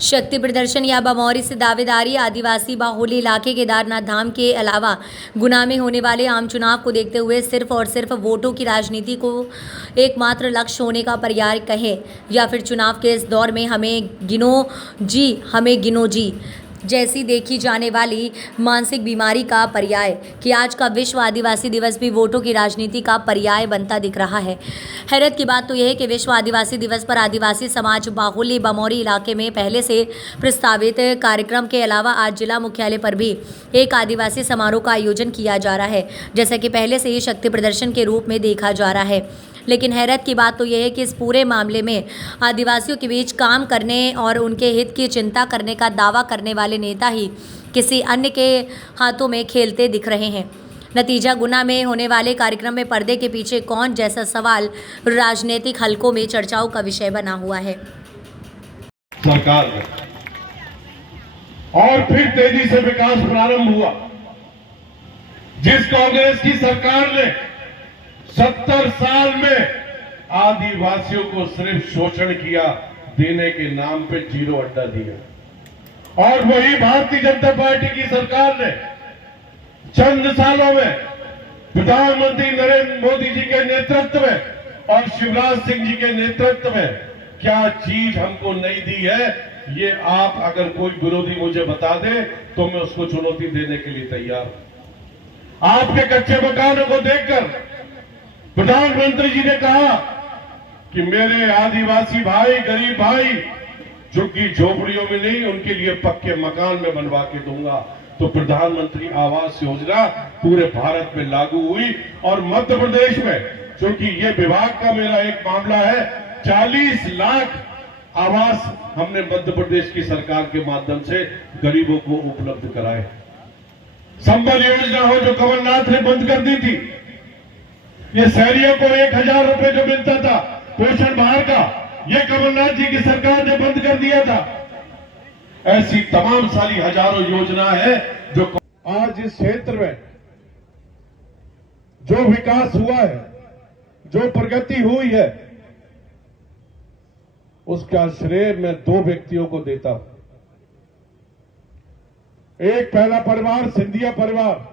शक्ति प्रदर्शन या बमौरी से दावेदारी। आदिवासी बाहुल्य इलाके केदारनाथ धाम के अलावा गुना में होने वाले आम चुनाव को देखते हुए सिर्फ और सिर्फ वोटों की राजनीति को एकमात्र लक्ष्य होने का पर्याय कहें या फिर चुनाव के इस दौर में हमें गिनो जी जैसी देखी जाने वाली मानसिक बीमारी का पर्याय कि आज का विश्व आदिवासी दिवस भी वोटों की राजनीति का पर्याय बनता दिख रहा है। हैरत की बात तो यह है कि विश्व आदिवासी दिवस पर आदिवासी समाज बाहुल्य बमौरी इलाके में पहले से प्रस्तावित कार्यक्रम के अलावा आज जिला मुख्यालय पर भी एक आदिवासी समारोह का आयोजन किया जा रहा है, जैसा कि पहले से ही शक्ति प्रदर्शन के रूप में देखा जा रहा है। लेकिन हैरत की बात तो यह है कि इस पूरे मामले में आदिवासियों के बीच काम करने और उनके हित की चिंता करने का दावा करने वाले नेता ही किसी अन्य के हाथों में खेलते दिख रहे हैं। नतीजा गुना में होने वाले कार्यक्रम में पर्दे के पीछे कौन जैसा सवाल राजनीतिक हलकों में चर्चाओं का विषय बना हुआ है। सरकार में और फिर तेजी से विकास प्रारंभ हुआ। जिस कांग्रेस की सरकार ने 70 साल में आदिवासियों को सिर्फ शोषण किया, देने के नाम पे जीरो अड्डा दिया, और वही भारतीय जनता पार्टी की सरकार ने चंद सालों में प्रधानमंत्री नरेंद्र मोदी जी के नेतृत्व में और शिवराज सिंह जी के नेतृत्व में क्या चीज हमको नहीं दी है, ये आप अगर कोई विरोधी मुझे बता दे तो मैं उसको चुनौती देने के लिए तैयार हूं। आपके कच्चे मकानों को देखकर प्रधानमंत्री जी ने कहा कि मेरे आदिवासी भाई, गरीब भाई, झुग्गी झोपड़ियों में नहीं, उनके लिए पक्के मकान में बनवा के दूंगा। तो प्रधानमंत्री आवास योजना पूरे भारत में लागू हुई और मध्य प्रदेश में, क्योंकि ये विभाग का मेरा एक मामला है, 40 लाख आवास हमने मध्य प्रदेश की सरकार के माध्यम से गरीबों को उपलब्ध कराए। संबल योजना हो जो कमलनाथ ने बंद कर दी थी, ये शहरियों को 1000 रुपए जो मिलता था पोषण भार का, ये कमलनाथ जी की सरकार ने बंद कर दिया था। ऐसी तमाम सारी हजारों योजना है जो आज इस क्षेत्र में जो विकास हुआ है, जो प्रगति हुई है, उसका श्रेय मैं 2 व्यक्तियों को देता हूं। एक पहला परिवार सिंधिया परिवार,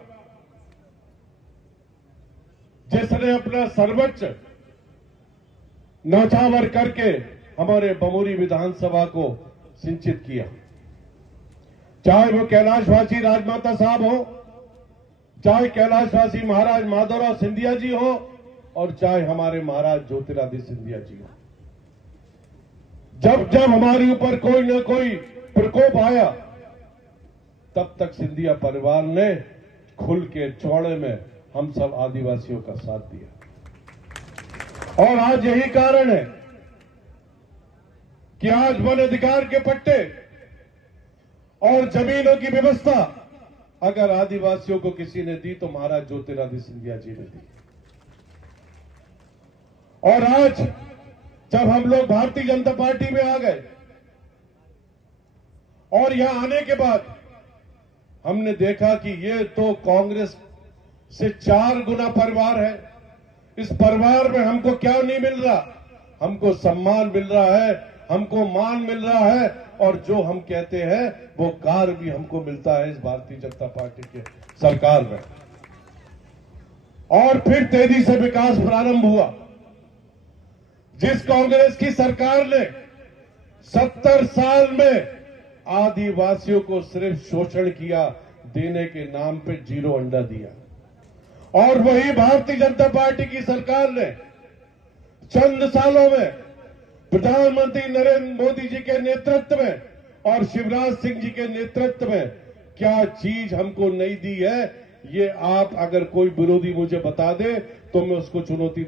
जिसने अपना सर्वोच्च न्यौछावर करके हमारे बमौरी विधानसभा को सिंचित किया। चाहे वो कैलाशवासी राजमाता साहब हो, चाहे कैलाशवासी महाराज माधवराव सिंधिया जी हो, और चाहे हमारे महाराज ज्योतिरादित्य सिंधिया जी हो। जब जब हमारे ऊपर कोई न कोई प्रकोप आया, तब तक सिंधिया परिवार ने खुल के चौड़े में हम सब आदिवासियों का साथ दिया। और आज यही कारण है कि आज वन अधिकार के पट्टे और जमीनों की व्यवस्था अगर आदिवासियों को किसी ने दी तो महाराज ज्योतिरादित्य सिंधिया जी ने दी। और आज जब हम लोग भारतीय जनता पार्टी में आ गए और यहां आने के बाद हमने देखा कि ये तो कांग्रेस से 4 गुना परिवार है। इस परिवार में हमको क्या नहीं मिल रहा? हमको सम्मान मिल रहा है, हमको मान मिल रहा है, और जो हम कहते हैं वो कार्य भी हमको मिलता है इस भारतीय जनता पार्टी के सरकार में। और फिर तेजी से विकास प्रारंभ हुआ। जिस कांग्रेस की सरकार ने 70 साल में आदिवासियों को सिर्फ शोषण किया, देने के नाम पे जीरो अंडा दिया, और वही भारतीय जनता पार्टी की सरकार ने चंद सालों में प्रधानमंत्री नरेंद्र मोदी जी के नेतृत्व में और शिवराज सिंह जी के नेतृत्व में क्या चीज हमको नहीं दी है, ये आप अगर कोई विरोधी मुझे बता दे तो मैं उसको चुनौती